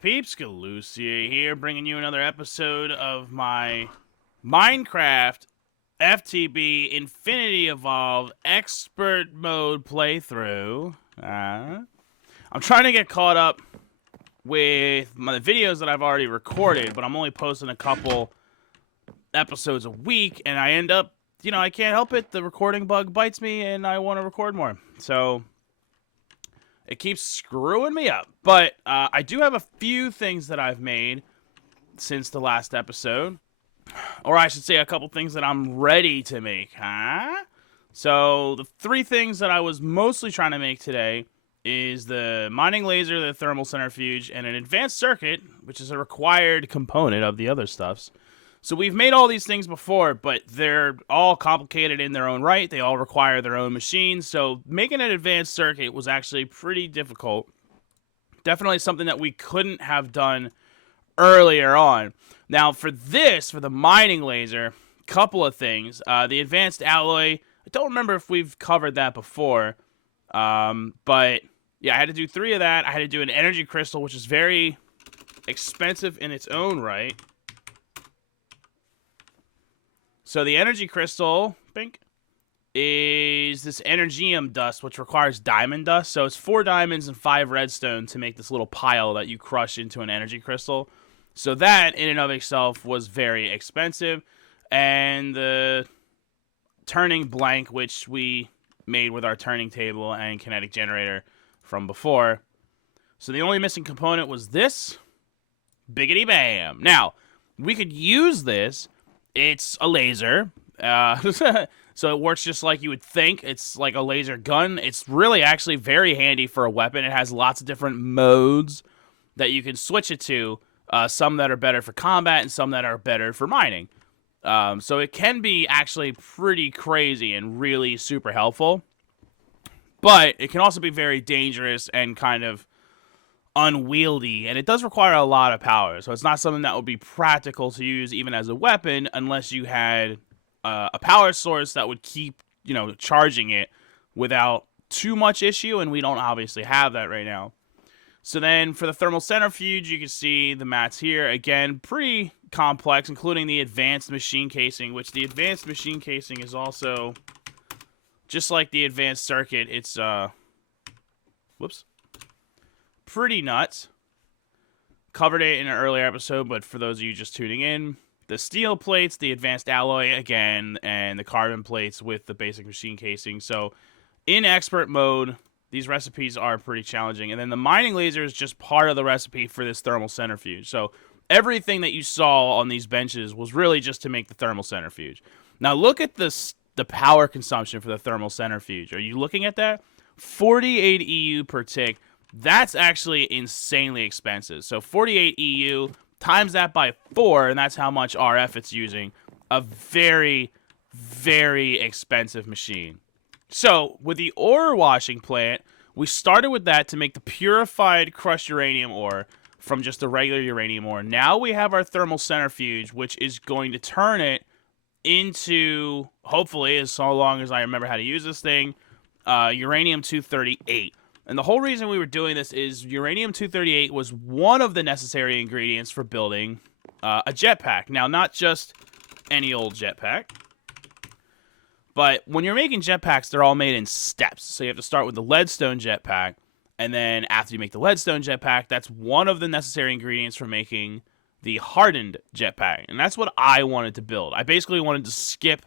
Peeps Galucia here, bringing you another episode of my Minecraft FTB Infinity Evolved Expert Mode playthrough. I'm trying to get caught up with the videos that I've already recorded, but I'm only posting a couple episodes a week, and I end up, I can't help it. The recording bug bites me, and I want to record more. So it keeps screwing me up. But I do have a few things that I've made since the last episode. Or I should say a couple things that I'm ready to make, huh? So the three things that I was mostly trying to make today is the mining laser, the thermal centrifuge, and an advanced circuit, which is a required component of the other stuffs. So we've made all these things before, but they're all complicated in their own right. They all require their own machines. So making an advanced circuit was actually pretty difficult. Definitely something that we couldn't have done earlier on. Now for this, for the mining laser, couple of things. The advanced alloy, I don't remember if we've covered that before. But yeah, I had to do 3 of that. I had to do an energy crystal, which is very expensive in its own right. So the energy crystal, bink, is this energium dust, which requires diamond dust. So it's 4 diamonds and 5 redstone to make this little pile that you crush into an energy crystal. So that, in and of itself, was very expensive. And the turning blank, which we made with our turning table and kinetic generator from before. So the only missing component was this. Biggity bam. Now, we could use this. It's a laser, so it works just like you would think. It's like a laser gun. It's really actually very handy for a weapon. It has lots of different modes that you can switch it to, some that are better for combat and some that are better for mining. So it can be actually pretty crazy and really super helpful, but it can also be very dangerous and kind of unwieldy, and it does require a lot of power, so it's not something that would be practical to use even as a weapon unless you had a power source that would keep charging it without too much issue, and we don't obviously have that right now. So then for the thermal centrifuge, you can see the mats here. Again, pretty complex, including the advanced machine casing, which the advanced machine casing is also just like the advanced circuit. It's pretty nuts. Covered it in an earlier episode, but for those of you just tuning in, the steel plates, the advanced alloy again, and the carbon plates with the basic machine casing. So in expert mode, these recipes are pretty challenging. And then the mining laser is just part of the recipe for this thermal centrifuge. So everything that you saw on these benches was really just to make the thermal centrifuge. Now look at the power consumption for the thermal centrifuge. Are you looking at that? 48 EU per tick. That's actually insanely expensive. So 48 EU, times that by 4, and that's how much RF it's using. A very, very expensive machine. So with the ore washing plant, we started with that to make the purified crushed uranium ore from just the regular uranium ore. Now we have our thermal centrifuge, which is going to turn it into, hopefully, as long as I remember how to use this thing, uranium-238. And the whole reason we were doing this is uranium-238 was one of the necessary ingredients for building a jetpack. Now, not just any old jetpack, but when you're making jetpacks, they're all made in steps. So you have to start with the leadstone jetpack, and then after you make the leadstone jetpack, that's one of the necessary ingredients for making the hardened jetpack. And that's what I wanted to build. I basically wanted to skip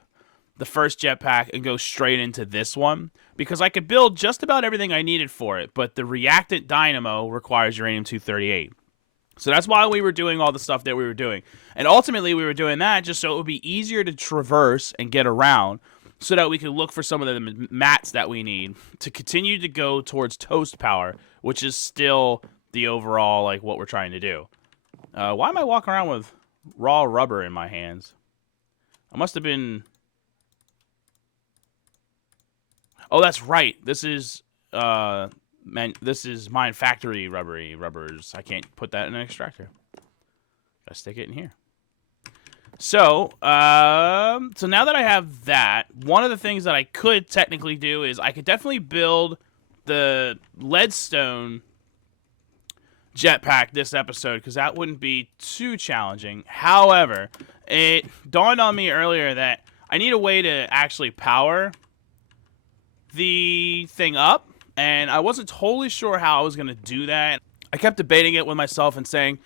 the first jetpack and go straight into this one, because I could build just about everything I needed for it, but the reactant dynamo requires uranium-238. So that's why we were doing all the stuff that we were doing. And ultimately, we were doing that just so it would be easier to traverse and get around, so that we could look for some of the mats that we need to continue to go towards toast power, which is still the overall, what we're trying to do. Why am I walking around with raw rubber in my hands? I must have been... Oh, that's right. This is mine factory rubbers. I can't put that in an extractor. Gotta stick it in here. So now that I have that, one of the things that I could technically do is I could definitely build the leadstone jetpack this episode because that wouldn't be too challenging. However, it dawned on me earlier that I need a way to actually power the thing up, and I wasn't totally sure how I was going to do that. I kept debating it with myself and saying,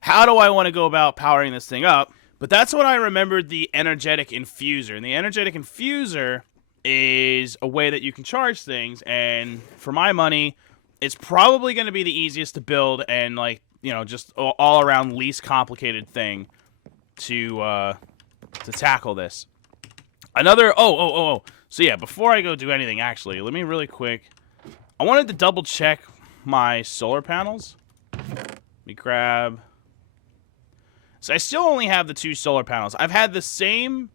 how do I want to go about powering this thing up? But that's when I remembered the energetic infuser. And the energetic infuser is a way that you can charge things, and for my money, it's probably going to be the easiest to build and, like, you know, just all around least complicated thing to tackle this. Another so yeah, before I go do anything, actually, let me really quick. I wanted to double check my solar panels. Let me grab. So I still only have the 2 solar panels. I've had the same,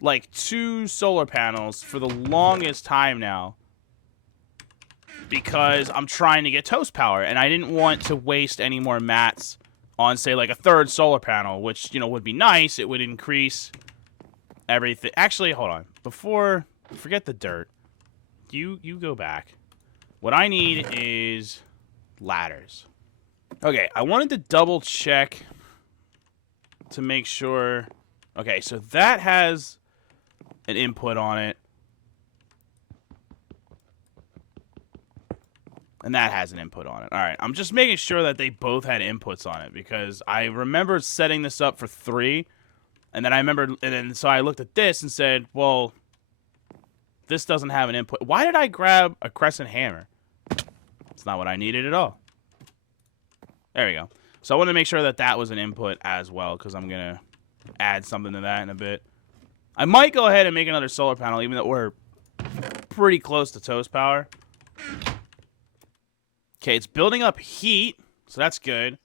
like, 2 solar panels for the longest time now because I'm trying to get toast power, and I didn't want to waste any more mats on, say, like, a 3rd solar panel, which, you know, would be nice. It would increase everything. Actually, hold on. Before, forget the dirt. You go back. What I need is ladders. Okay, I wanted to double check to make sure. Okay, so that has an input on it. And that has an input on it. All right, I'm just making sure that they both had inputs on it because I remember setting this up for 3. And then so I looked at this and said, well, this doesn't have an input. Why did I grab a crescent hammer? It's not what I needed at all. There we go. So I wanted to make sure that that was an input as well because I'm going to add something to that in a bit. I might go ahead and make another solar panel even though we're pretty close to toast power. Okay, it's building up heat, so that's good.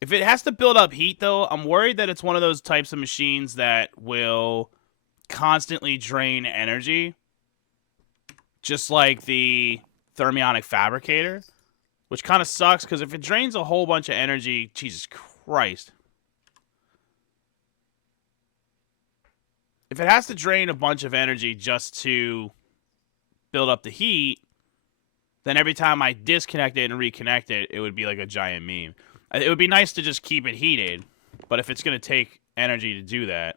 If it has to build up heat, though, I'm worried that it's one of those types of machines that will constantly drain energy. Just like the thermionic fabricator. Which kind of sucks, because if it drains a whole bunch of energy, Jesus Christ. If it has to drain a bunch of energy just to build up the heat, then every time I disconnect it and reconnect it, it would be like a giant meme. It would be nice to just keep it heated, but if it's going to take energy to do that...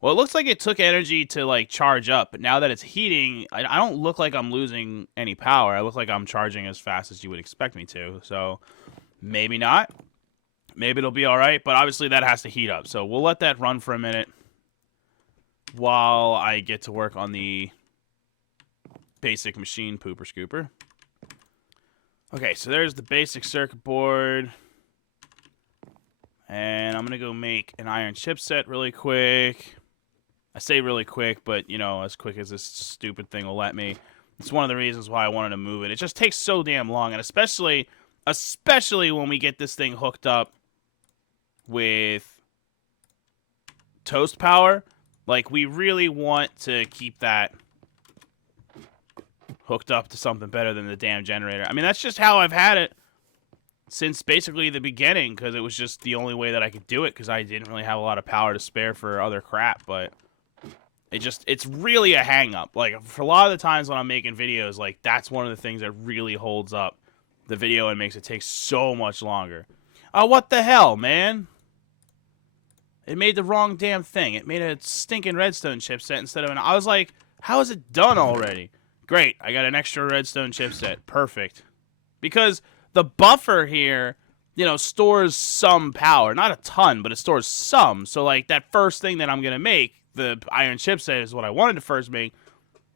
Well, it looks like it took energy to, like, charge up, but now that it's heating, I don't look like I'm losing any power. I look like I'm charging as fast as you would expect me to, so maybe not. Maybe it'll be alright, but obviously that has to heat up, so we'll let that run for a minute while I get to work on the basic machine pooper scooper. Okay, so there's the basic circuit board. And I'm going to go make an iron chipset really quick. I say really quick, but, you know, as quick as this stupid thing will let me. It's one of the reasons why I wanted to move it. It just takes so damn long, and especially when we get this thing hooked up with toast power. Like, we really want to keep that hooked up to something better than the damn generator. I mean, that's just how I've had it since basically the beginning, because it was just the only way that I could do it, because I didn't really have a lot of power to spare for other crap, but it's really a hang-up. Like, for a lot of the times when I'm making videos, like, that's one of the things that really holds up the video and makes it take so much longer. Oh, what the hell, man? It made the wrong damn thing. It made a stinking redstone chipset instead of an... I was like, how is it done already? Great, I got an extra redstone chipset. Perfect. Because the buffer here, you know, stores some power. Not a ton, but it stores some. So, like, that first thing that I'm going to make, the iron chipset is what I wanted to first make,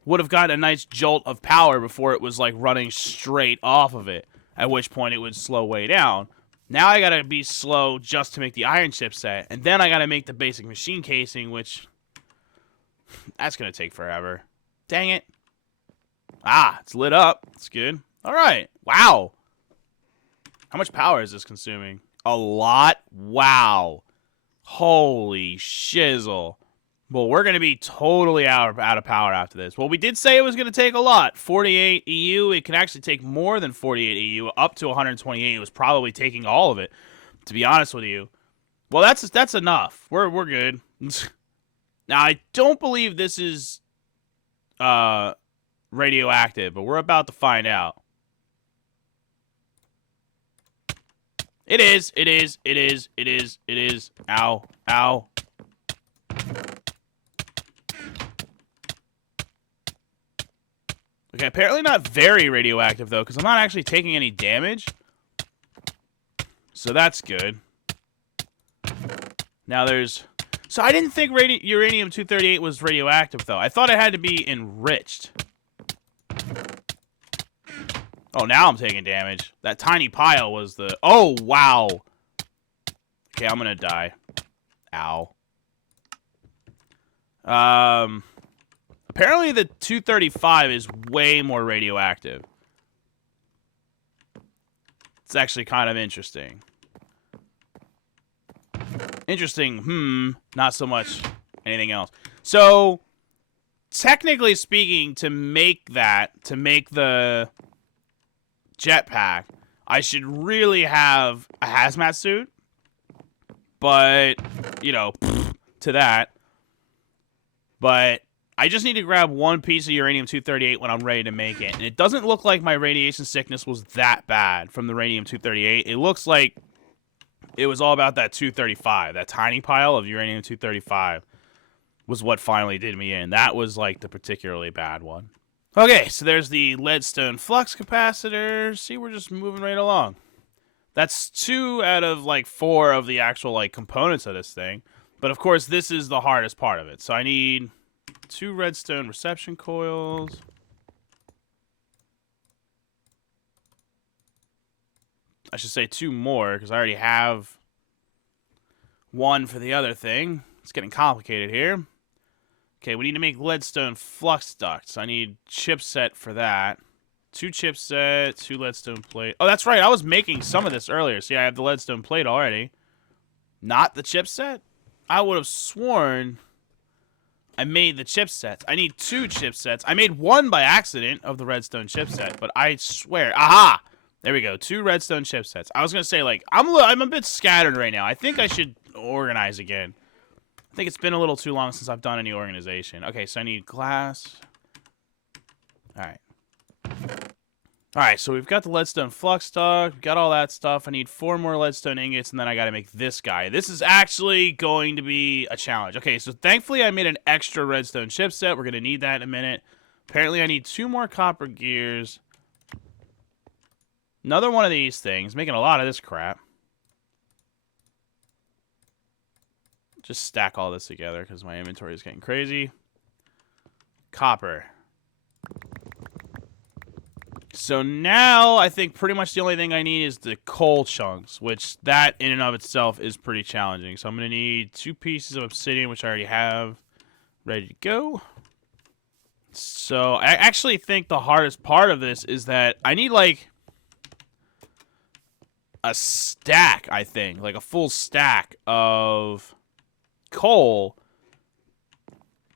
would have gotten a nice jolt of power before it was, like, running straight off of it. At which point it would slow way down. Now I got to be slow just to make the iron chipset. And then I got to make the basic machine casing, which... that's going to take forever. Dang it. Ah, it's lit up. That's good. All right. Wow. How much power is this consuming? A lot? Wow. Holy shizzle. Well, we're going to be totally out of power after this. Well, we did say it was going to take a lot. 48 EU. It can actually take more than 48 EU. Up to 128. It was probably taking all of it, to be honest with you. Well, that's enough. We're good. Now, I don't believe this is radioactive, but we're about to find out. It is. It is. It is. It is. It is. Ow. Ow. Okay, apparently not very radioactive, though, because I'm not actually taking any damage. So that's good. Now there's... So I didn't think uranium-238 was radioactive, though. I thought it had to be enriched. Oh, now I'm taking damage. That tiny pile was the... Oh, wow. Okay, I'm gonna die. Ow. Apparently the 235 is way more radioactive. It's actually kind of interesting. Interesting, not so much anything else. So, technically speaking, to make the jetpack, I should really have a hazmat suit. But, you know, to that. But I just need to grab one piece of uranium-238 when I'm ready to make it. And it doesn't look like my radiation sickness was that bad from the radium-238. It looks like it was all about that 235. That tiny pile of uranium-235 was what finally did me in. That was, like, the particularly bad one. Okay, so there's the leadstone flux capacitor. See, we're just moving right along. That's 2 out of, like, 4 of the actual, like, components of this thing. But, of course, this is the hardest part of it. So I need 2 redstone reception coils. I should say 2 more, because I already have 1 for the other thing. It's getting complicated here. Okay, we need to make leadstone flux ducts. I need chipset for that. 2 chipset, 2 leadstone plate. Oh, that's right. I was making some of this earlier. See, I have the leadstone plate already. Not the chipset? I would have sworn I made the chipsets. I need 2 chipsets. I made 1 by accident of the redstone chipset, but I swear. Aha! There we go. 2 redstone chipsets. I was going to say, like, I'm a bit scattered right now. I think I should organize again. I think it's been a little too long since I've done any organization. Okay, so I need glass. Alright. Alright, so we've got the leadstone flux duct. We've got all that stuff. I need 4 more leadstone ingots, and then I got to make this guy. This is actually going to be a challenge. Okay, so thankfully I made an extra redstone chipset. We're going to need that in a minute. Apparently I need 2 more copper gears. Another one of these things. Making a lot of this crap. Just stack all this together because my inventory is getting crazy. Copper. So now I think pretty much the only thing I need is the coal chunks, which that in and of itself is pretty challenging. So I'm going to need 2 pieces of obsidian, which I already have ready to go. So I actually think the hardest part of this is that I need like a stack, I think, like a full stack of coal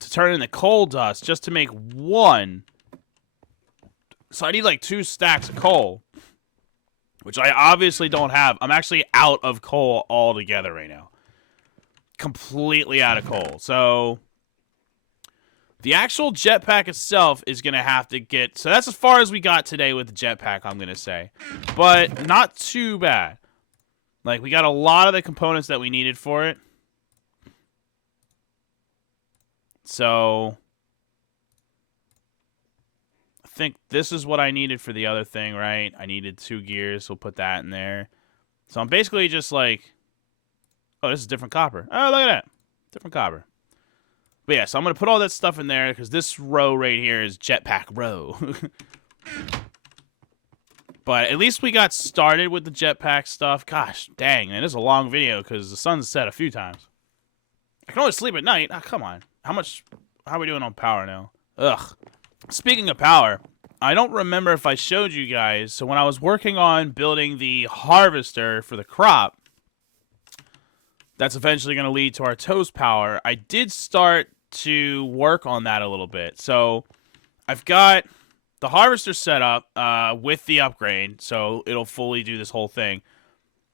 to turn into coal dust just to make 1. So I need like 2 stacks of coal, which I obviously don't have. I'm actually out of coal altogether right now. Completely out of coal. So the actual jetpack itself is going to have to get... So that's as far as we got today with the jetpack, I'm going to say. But not too bad. Like, we got a lot of the components that we needed for it. So I think this is what I needed for the other thing, right? I needed 2 gears, so we'll put that in there. So I'm basically just like... Oh, this is different copper. Oh, look at that. Different copper. But yeah, so I'm going to put all that stuff in there because this row right here is jetpack row. But at least we got started with the jetpack stuff. Gosh, dang, man, this is a long video because the sun's set a few times. I can only sleep at night. Oh, come on. How are we doing on power now? Ugh. Speaking of power, I don't remember if I showed you guys. So when I was working on building the harvester for the crop, that's eventually going to lead to our toast power, I did start to work on that a little bit. So I've got the harvester set up with the upgrade, so it'll fully do this whole thing.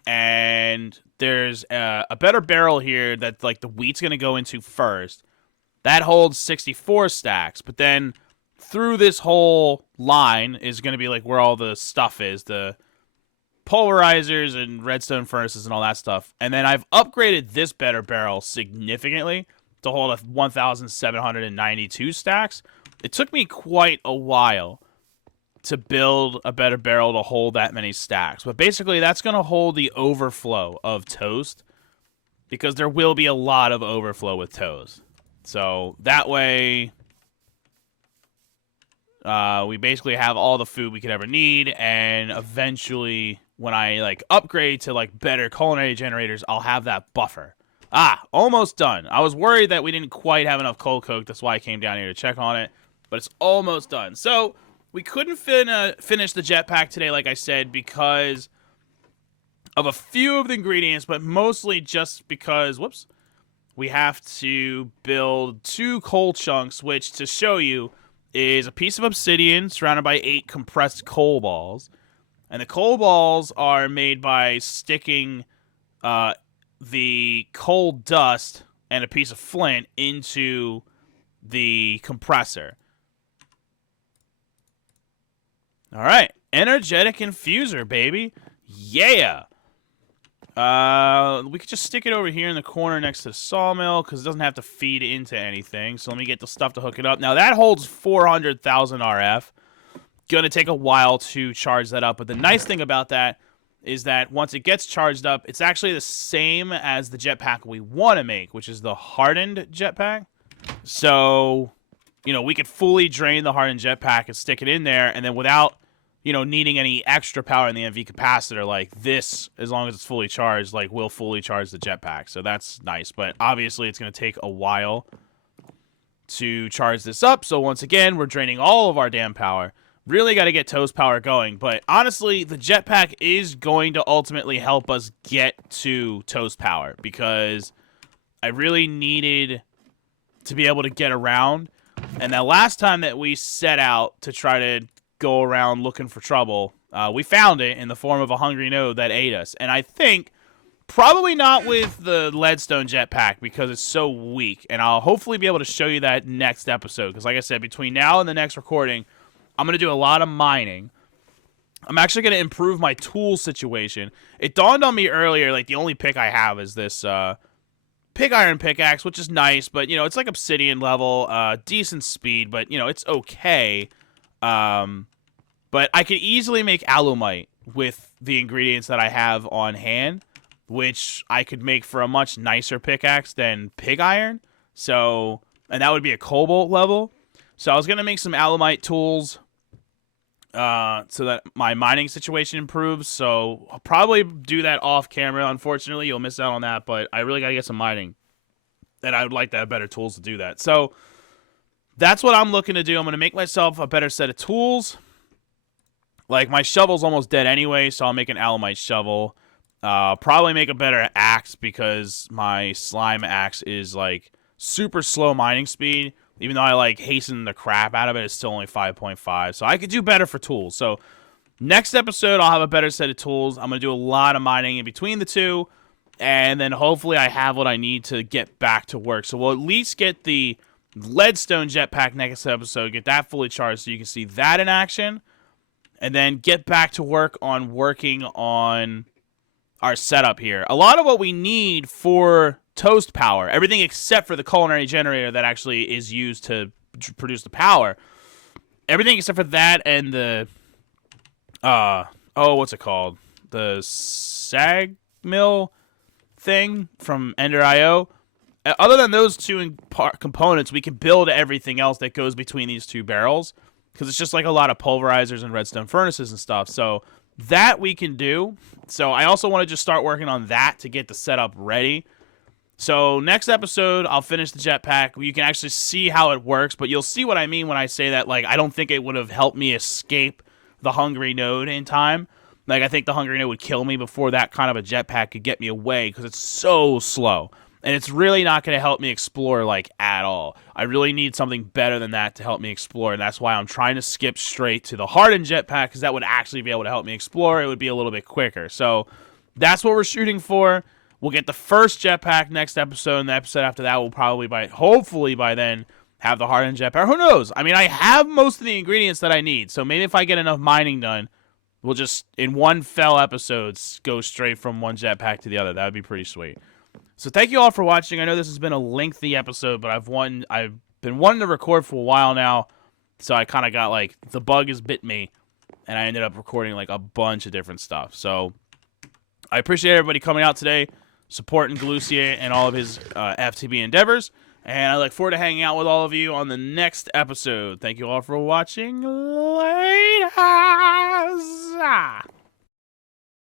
And there's a better barrel here that like the wheat's going to go into first. That holds 64 stacks, but then through this whole line is going to be like where all the stuff is, the pulverizers and redstone furnaces and all that stuff. And then I've upgraded this better barrel significantly to hold a 1,792 stacks. It took me quite a while to build a better barrel to hold that many stacks. But basically, that's going to hold the overflow of toast, because there will be a lot of overflow with toast. So that way, we basically have all the food we could ever need, and eventually, when I like upgrade to like better culinary generators, I'll have that buffer. Almost done. I was worried that we didn't quite have enough coal coke. That's why I came down here to check on it, but it's almost done. So we couldn't finish the jetpack today, like I said, because of a few of the ingredients, but mostly just because, we have to build 2 coal chunks, which, to show you, is a piece of obsidian surrounded by 8 compressed coal balls. And the coal balls are made by sticking the coal dust and a piece of flint into the compressor. All right, energetic infuser, baby. Yeah. We could just stick it over here in the corner next to the sawmill, because it doesn't have to feed into anything. So let me get the stuff to hook it up. Now, that holds 400,000 RF. Gonna take a while to charge that up. But the nice thing about that is that once it gets charged up, it's actually the same as the jetpack we want to make, which is the hardened jetpack. So, we could fully drain the hardened jetpack and stick it in there, and then without needing any extra power in the NV capacitor, like this, as long as it's fully charged, like, will fully charge the jetpack. So that's nice. But obviously, it's going to take a while to charge this up. So once again, we're draining all of our damn power. Really got to get toast power going. But honestly, the jetpack is going to ultimately help us get to toast power, because I really needed to be able to get around. And the last time that we set out to try to go around looking for trouble, we found it in the form of a hungry node that ate us. And I think probably not with the leadstone jetpack, because it's so weak. And I'll hopefully be able to show you that next episode, because like I said, between now and the next recording, I'm going to do a lot of mining. I'm actually going to improve my tool situation. It dawned on me earlier, like, the only pick I have is this pig iron pickaxe, which is nice, but it's like obsidian level, decent speed, but it's okay. But I could easily make alumite with the ingredients that I have on hand, which I could make for a much nicer pickaxe than pig iron. So, and that would be a cobalt level. So I was going to make some alumite tools so that my mining situation improves. So I'll probably do that off camera. Unfortunately, you'll miss out on that, but I really got to get some mining. And I would like to have better tools to do that. So that's what I'm looking to do. I'm going to make myself a better set of tools. Like, my shovel's almost dead anyway, so I'll make an alumite shovel. Probably make a better axe, because my slime axe is, like, super slow mining speed. Even though I, like, hasten the crap out of it, it's still only 5.5. So I could do better for tools. So next episode, I'll have a better set of tools. I'm going to do a lot of mining in between the two. And then hopefully I have what I need to get back to work. So we'll at least get the leadstone jetpack next episode, get that fully charged so you can see that in action. And then get back to work on working on our setup here. A lot of what we need for toast power, everything except for the culinary generator that actually is used to produce the power, everything except for that and the what's it called, the sag mill thing from Ender.io, other than those two components, we can build everything else that goes between these two barrels, because it's just like a lot of pulverizers and redstone furnaces and stuff. So that we can do. So I also want to just start working on that to get the setup ready. So next episode, I'll finish the jetpack. You can actually see how it works, but you'll see what I mean when I say that, like, I don't think it would have helped me escape the hungry node in time. Like, I think the hungry node would kill me before that kind of a jetpack could get me away, because it's so slow. And it's really not going to help me explore, like, at all. I really need something better than that to help me explore, and that's why I'm trying to skip straight to the hardened jetpack, because that would actually be able to help me explore. It would be a little bit quicker. So that's what we're shooting for. We'll get the first jetpack next episode, and the episode after that will probably, hopefully by then, have the hardened jetpack. Who knows? I mean, I have most of the ingredients that I need, so maybe if I get enough mining done, we'll just, in one fell episode, go straight from one jetpack to the other. That would be pretty sweet. So thank you all for watching. I know this has been a lengthy episode, but I've been wanting to record for a while now, so I kind of got, like, the bug has bit me, and I ended up recording, like, a bunch of different stuff. So I appreciate everybody coming out today, supporting Galucia and all of his FTB endeavors, and I look forward to hanging out with all of you on the next episode. Thank you all for watching. Later.